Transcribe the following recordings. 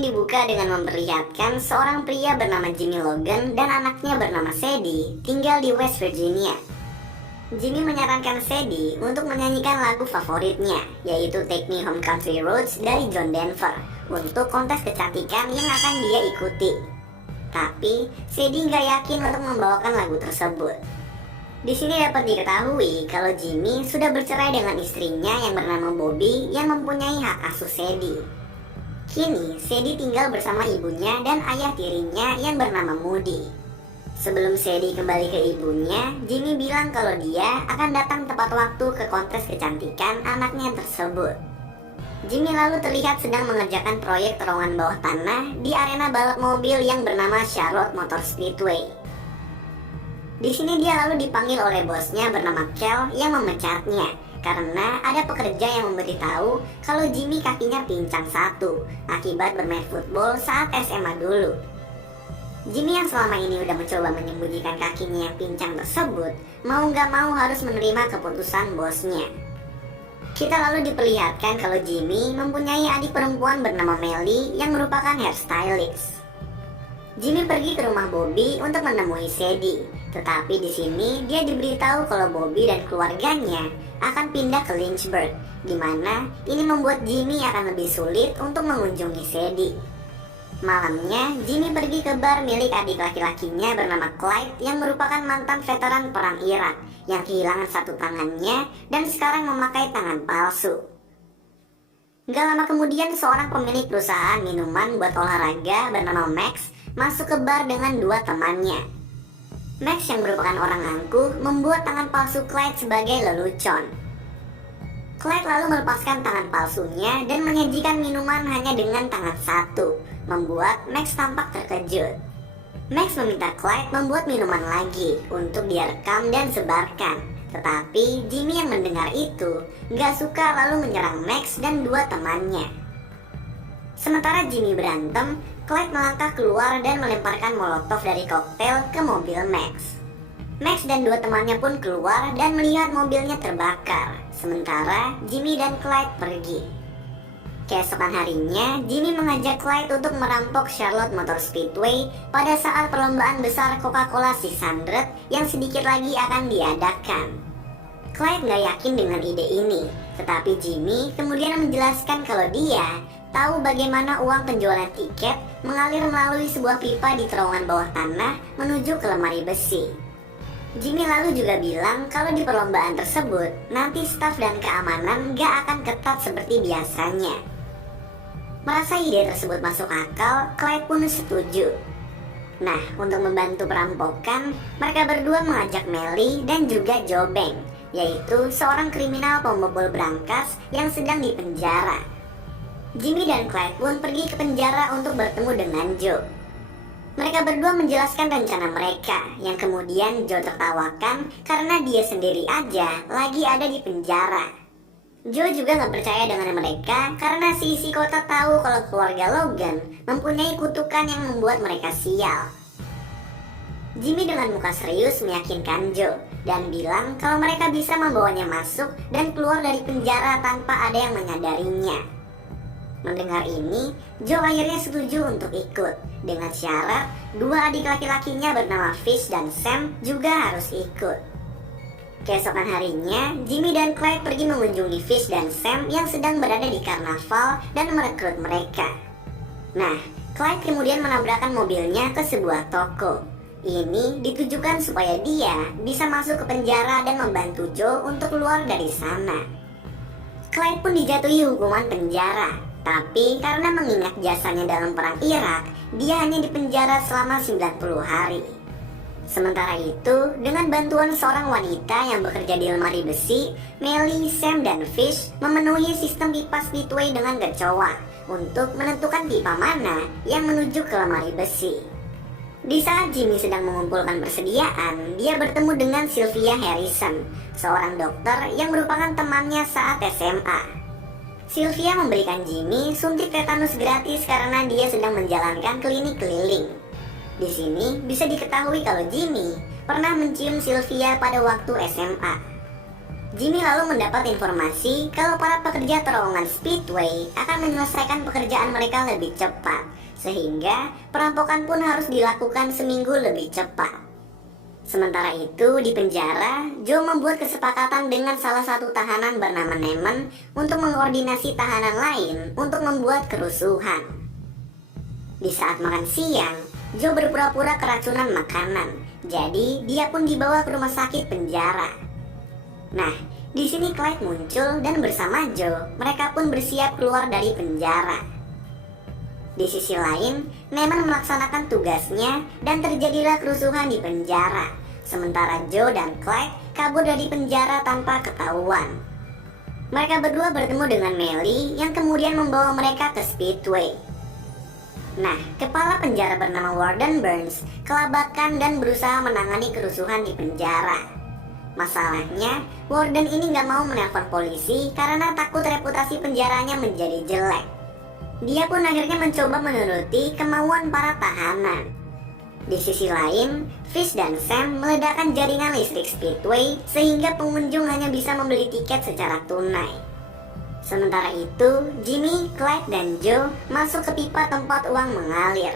ini dibuka dengan memperlihatkan seorang pria bernama Jimmy Logan dan anaknya bernama Sadie tinggal di West Virginia. Jimmy menyarankan Sadie untuk menyanyikan lagu favoritnya, yaitu Take Me Home Country Roads dari John Denver, untuk kontes kecantikan yang akan dia ikuti. Tapi, Sadie nggak yakin untuk membawakan lagu tersebut. Di sini dapat diketahui kalau Jimmy sudah bercerai dengan istrinya yang bernama Bobby yang mempunyai hak asuh Sadie. Kini, Sadie tinggal bersama ibunya dan ayah tirinya yang bernama Moody. Sebelum Sadie kembali ke ibunya, Jimmy bilang kalau dia akan datang tepat waktu ke kontes kecantikan anaknya tersebut. Jimmy lalu terlihat sedang mengerjakan proyek terowongan bawah tanah di arena balap mobil yang bernama Charlotte Motor Speedway. Di sini dia lalu dipanggil oleh bosnya bernama Kel yang memecatnya karena ada pekerja yang memberitahu kalau Jimmy kakinya pincang satu akibat bermain football saat SMA dulu. Jimmy yang selama ini udah mencoba menyembunyikan kakinya yang pincang tersebut, mau gak mau harus menerima keputusan bosnya. Kita lalu diperlihatkan kalau Jimmy mempunyai adik perempuan bernama Melly yang merupakan hairstylist. Jimmy pergi ke rumah Bobby untuk menemui Sadie, tetapi di sini dia diberitahu kalau Bobby dan keluarganya akan pindah ke Lynchburg, di mana ini membuat Jimmy akan lebih sulit untuk mengunjungi Sadie. Malamnya, Jimmy pergi ke bar milik adik laki-lakinya bernama Clyde yang merupakan mantan veteran perang Irak yang kehilangan satu tangannya dan sekarang memakai tangan palsu. Gak lama kemudian, seorang pemilik perusahaan minuman buat olahraga bernama Max masuk ke bar dengan dua temannya. Max yang merupakan orang angkuh membuat tangan palsu Clyde sebagai lelucon. Clyde lalu melepaskan tangan palsunya dan menyajikan minuman hanya dengan tangan satu, membuat Max tampak terkejut. Max meminta Clyde membuat minuman lagi untuk dia rekam dan sebarkan. Tetapi Jimmy yang mendengar itu gak suka lalu menyerang Max dan dua temannya. Sementara Jimmy berantem, Clyde melangkah keluar dan melemparkan molotov dari koktail ke mobil Max. Max dan dua temannya pun keluar dan melihat mobilnya terbakar, sementara Jimmy dan Clyde pergi. Keesokan harinya, Jimmy mengajak Clyde untuk merampok Charlotte Motor Speedway pada saat perlombaan besar Coca-Cola 600 yang sedikit lagi akan diadakan. Clyde nggak yakin dengan ide ini, tetapi Jimmy kemudian menjelaskan kalau dia tahu bagaimana uang penjualan tiket mengalir melalui sebuah pipa di terowongan bawah tanah menuju ke lemari besi. Jimmy lalu juga bilang kalau di perlombaan tersebut nanti staf dan keamanan gak akan ketat seperti biasanya. Merasa ide tersebut masuk akal, Clyde pun setuju. Nah, untuk membantu perampokan, mereka berdua mengajak Melly dan juga Joe Bank, yaitu seorang kriminal pembobol brankas yang sedang dipenjara. Jimmy dan Clyde pun pergi ke penjara untuk bertemu dengan Joe. Mereka berdua menjelaskan rencana mereka, yang kemudian Joe tertawakan karena dia sendiri aja lagi ada di penjara. Joe juga gak percaya dengan mereka karena si isi kota tahu kalau keluarga Logan mempunyai kutukan yang membuat mereka sial. Jimmy dengan muka serius meyakinkan Joe dan bilang kalau mereka bisa membawanya masuk dan keluar dari penjara tanpa ada yang menyadarinya. Mendengar ini, Joe akhirnya setuju untuk ikut, dengan syarat dua adik laki-lakinya bernama Fish dan Sam juga harus ikut. Keesokan harinya, Jimmy dan Clyde pergi mengunjungi Fish dan Sam yang sedang berada di karnaval dan merekrut mereka. Nah, Clyde kemudian menabrakkan mobilnya ke sebuah toko. Ini ditujukan supaya dia bisa masuk ke penjara dan membantu Joe untuk keluar dari sana. Clyde pun dijatuhi hukuman penjara. Tapi karena mengingat jasanya dalam perang Irak, dia hanya dipenjara selama 90 hari. Sementara itu, dengan bantuan seorang wanita yang bekerja di lemari besi, Melly, Sam, dan Fish memenuhi sistem pipa speedway dengan kecoa untuk menentukan pipa mana yang menuju ke lemari besi. Di saat Jimmy sedang mengumpulkan persediaan, dia bertemu dengan Sylvia Harrison, seorang dokter yang merupakan temannya saat SMA. Sylvia memberikan Jimmy suntik tetanus gratis karena dia sedang menjalankan klinik keliling. Di sini bisa diketahui kalau Jimmy pernah mencium Sylvia pada waktu SMA. Jimmy lalu mendapat informasi kalau para pekerja terowongan Speedway akan menyelesaikan pekerjaan mereka lebih cepat, sehingga perampokan pun harus dilakukan seminggu lebih cepat. Sementara itu, di penjara, Joe membuat kesepakatan dengan salah satu tahanan bernama Nemen untuk mengkoordinasi tahanan lain untuk membuat kerusuhan. Di saat makan siang, Joe berpura-pura keracunan makanan, jadi dia pun dibawa ke rumah sakit penjara. Nah, di sini Clyde muncul dan bersama Joe, mereka pun bersiap keluar dari penjara. Di sisi lain, Nemen melaksanakan tugasnya dan terjadilah kerusuhan di penjara. Sementara Joe dan Clyde kabur dari penjara tanpa ketahuan. Mereka berdua bertemu dengan Melly yang kemudian membawa mereka ke Speedway. Nah, kepala penjara bernama Warden Burns kelabakan dan berusaha menangani kerusuhan di penjara. Masalahnya, Warden ini gak mau menelpon polisi karena takut reputasi penjaranya menjadi jelek. Dia pun akhirnya mencoba menuruti kemauan para tahanan. Di sisi lain, Fish dan Sam meledakkan jaringan listrik Speedway sehingga pengunjung hanya bisa membeli tiket secara tunai. Sementara itu, Jimmy, Clyde, dan Joe masuk ke pipa tempat uang mengalir.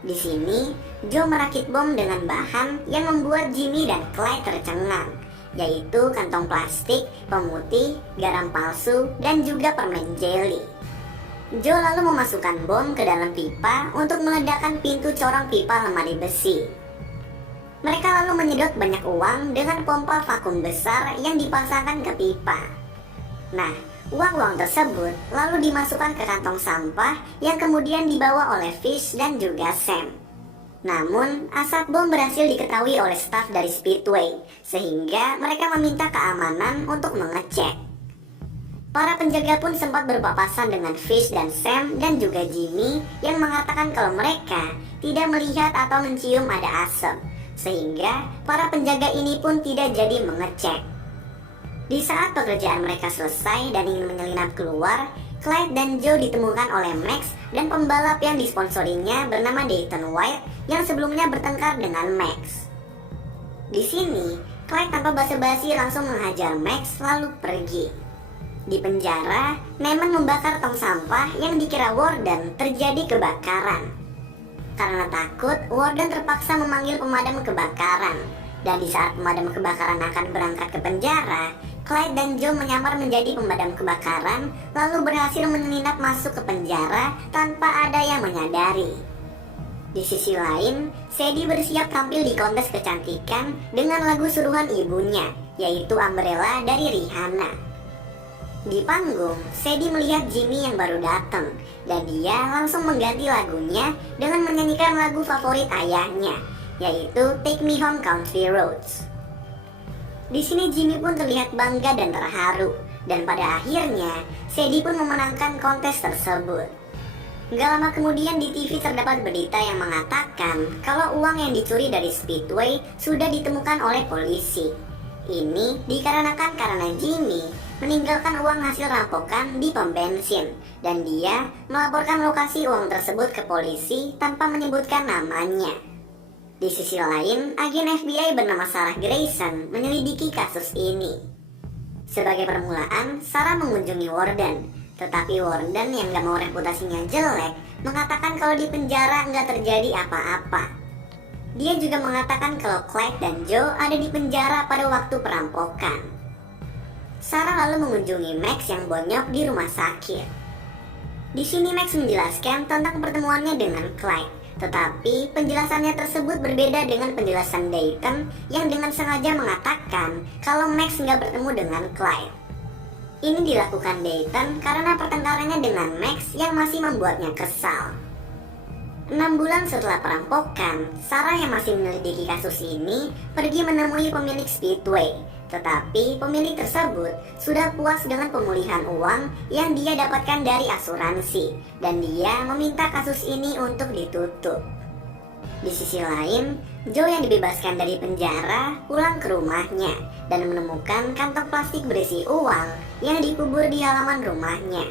Di sini, Joe merakit bom dengan bahan yang membuat Jimmy dan Clyde tercengang, yaitu kantong plastik, pemutih, garam palsu, dan juga permen jelly. Joe lalu memasukkan bom ke dalam pipa untuk meledakkan pintu corong pipa lemari besi. Mereka lalu menyedot banyak uang dengan pompa vakum besar yang dipasangkan ke pipa. Nah, uang-uang tersebut lalu dimasukkan ke kantong sampah yang kemudian dibawa oleh Fish dan juga Sam. Namun, asap bom berhasil diketahui oleh staf dari Speedway, sehingga mereka meminta keamanan untuk mengecek. Para penjaga pun sempat berpapasan dengan Fish dan Sam dan juga Jimmy yang mengatakan kalau mereka tidak melihat atau mencium ada asap, sehingga para penjaga ini pun tidak jadi mengecek. Di saat pekerjaan mereka selesai dan ingin menyelinap keluar, Clyde dan Joe ditemukan oleh Max dan pembalap yang disponsorinya bernama Dayton White yang sebelumnya bertengkar dengan Max. Di sini, Clyde tanpa basa-basi langsung menghajar Max lalu pergi. Di penjara, Nemen membakar tong sampah yang dikira Warden terjadi kebakaran. Karena takut, Warden terpaksa memanggil pemadam kebakaran. Dan di saat pemadam kebakaran akan berangkat ke penjara, Clyde dan Joe menyamar menjadi pemadam kebakaran, lalu berhasil menyelinap masuk ke penjara tanpa ada yang menyadari. Di sisi lain, Sadie bersiap tampil di kontes kecantikan dengan lagu suruhan ibunya, yaitu Umbrella dari Rihanna. Di panggung, Sadie melihat Jimmy yang baru datang, dan dia langsung mengganti lagunya dengan menyanyikan lagu favorit ayahnya, yaitu Take Me Home Country Roads. Di sini Jimmy pun terlihat bangga dan terharu, dan pada akhirnya Sadie pun memenangkan kontes tersebut. Gak lama kemudian di TV terdapat berita yang mengatakan kalau uang yang dicuri dari Speedway sudah ditemukan oleh polisi. Ini dikarenakan karena Jimmy meninggalkan uang hasil rampokan di pom bensin, dan dia melaporkan lokasi uang tersebut ke polisi tanpa menyebutkan namanya. Di sisi lain, agen FBI bernama Sarah Grayson menyelidiki kasus ini. Sebagai permulaan, Sarah mengunjungi Warden, tetapi Warden yang gak mau reputasinya jelek mengatakan kalau di penjara nggak terjadi apa-apa. Dia juga mengatakan kalau Clyde dan Joe ada di penjara pada waktu perampokan. Sarah lalu mengunjungi Max yang bonyok di rumah sakit. Di sini Max menjelaskan tentang pertemuannya dengan Clyde. Tetapi penjelasannya tersebut berbeda dengan penjelasan Dayton yang dengan sengaja mengatakan kalau Max nggak bertemu dengan Clyde. Ini dilakukan Dayton karena pertengkarannya dengan Max yang masih membuatnya kesal. 6 bulan setelah perampokan, Sarah yang masih menyelidiki kasus ini pergi menemui pemilik Speedway. Tetapi pemilik tersebut sudah puas dengan pemulihan uang yang dia dapatkan dari asuransi, dan dia meminta kasus ini untuk ditutup. Di sisi lain, Joe yang dibebaskan dari penjara pulang ke rumahnya dan menemukan kantong plastik berisi uang yang dikubur di halaman rumahnya.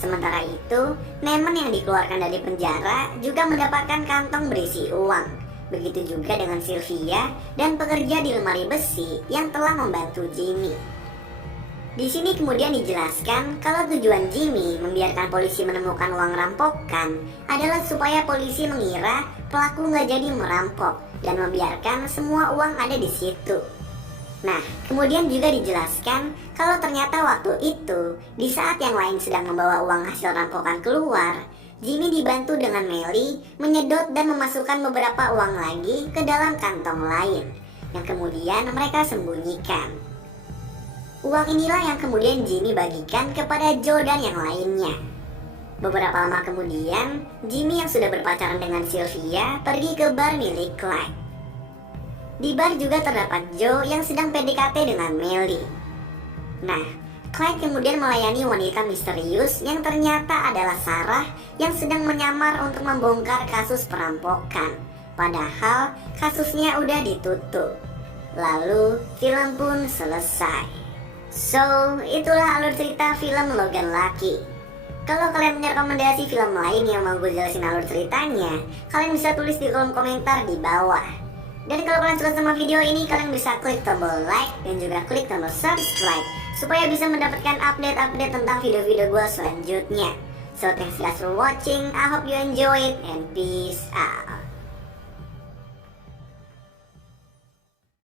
Sementara itu, Nemen yang dikeluarkan dari penjara juga mendapatkan kantong berisi uang, Begitu juga dengan Sylvia dan pekerja di lemari besi yang telah membantu Jimmy. Di sini kemudian dijelaskan kalau tujuan Jimmy membiarkan polisi menemukan uang rampokan adalah supaya polisi mengira pelaku nggak jadi merampok dan membiarkan semua uang ada di situ. Nah, kemudian juga dijelaskan kalau ternyata waktu itu, di saat yang lain sedang membawa uang hasil rampokan keluar, Jimmy dibantu dengan Melly menyedot dan memasukkan beberapa uang lagi ke dalam kantong lain, yang kemudian mereka sembunyikan. Uang inilah yang kemudian Jimmy bagikan kepada Joe dan yang lainnya. Beberapa lama kemudian, Jimmy yang sudah berpacaran dengan Sylvia pergi ke bar milik Clyde. Di bar juga terdapat Joe yang sedang PDKT dengan Melly. Nah, Clyde kemudian melayani wanita misterius yang ternyata adalah Sarah yang sedang menyamar untuk membongkar kasus perampokan. Padahal kasusnya udah ditutup. Lalu film pun selesai. So, itulah alur cerita film Logan Lucky. Kalau kalian punya rekomendasi film lain yang mau gue jelasin alur ceritanya, kalian bisa tulis di kolom komentar di bawah. Dan kalau kalian suka sama video ini, kalian bisa klik tombol like dan juga klik tombol subscribe supaya bisa mendapatkan update-update tentang video-video gue selanjutnya. So thanks guys for watching, I hope you enjoy it and peace out.